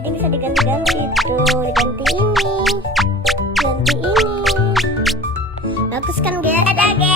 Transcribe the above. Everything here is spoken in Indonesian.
jadi bisa diganti-ganti tuh, diganti ini, ganti ini. Bagus kan, guys? Ada, guys.